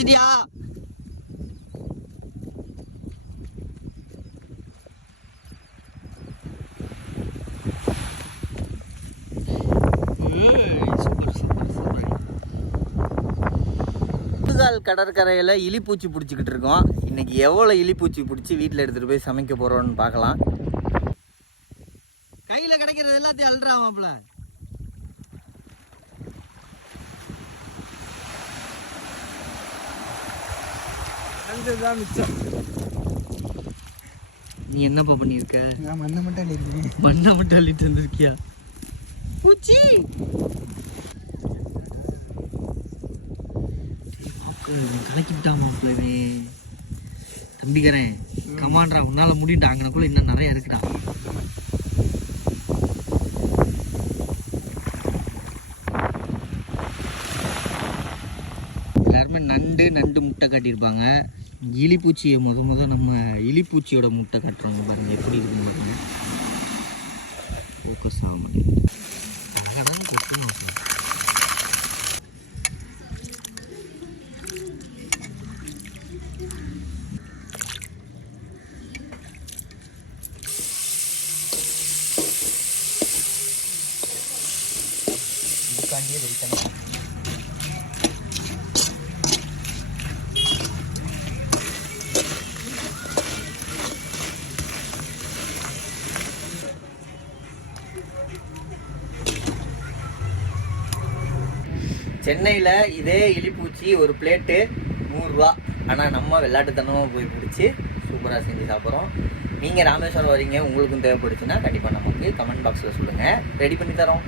வச்சிட்டியா? புதுகால் கடற்கரையில் இலிப்பூச்சி பிடிச்சிக்கிட்டு இருக்கோம். இன்னைக்கு எவ்வளோ இலிப்பூச்சி பிடிச்சி வீட்டில் எடுத்துகிட்டு போய் சமைக்க போகிறோன்னு பார்க்கலாம். கையில் கிடைக்கிறது எல்லாத்தையும் அல்றாமாப்ல அதுதான் மிச்சம். நீ என்னப்பா பண்ணியிருக்க? நான் மண்ணை மட்டும் இருக்கேன் மண்ணை மட்டும் அள்ளிட்டு வந்திருக்கியா பூச்சி! கலக்கிட்டான் மாப்பிள்ளவே தம்பிக்கிறேன் கமான்றா உன்னால முடியும்டா. அங்கனக்குள்ள இன்னும் நிறைய இருக்குடா. எல்லாருமே நண்டு நண்டு முட்டை காட்டியிருப்பாங்க. இலிப்பூச்சியை முத முத நம்ம இலிப்பூச்சியோட முட்டை கட்டுறோம் பாருங்க. எப்படி இருக்குன்னு பாருங்க. ஃபோக்கஸ் ஆக மாட்டேங்குது. அழகாக கொத்துன்னு இருக்கும். இதுக்காண்டியே சென்னையில் இதே இலிப்பூச்சி ஒரு பிளேட்டு நூறுரூவா. ஆனால் நம்ம விளையாட்டுத்தனமாக போய் பிடிச்சி சூப்பராக செஞ்சு சாப்பிட்றோம். நீங்கள் ராமேஸ்வரம் வரீங்க உங்களுக்கும் தேவைப்படுச்சுன்னா கண்டிப்பாக நமக்கு கமெண்ட் பாக்ஸில் சொல்லுங்கள் ரெடி பண்ணி தரோம்.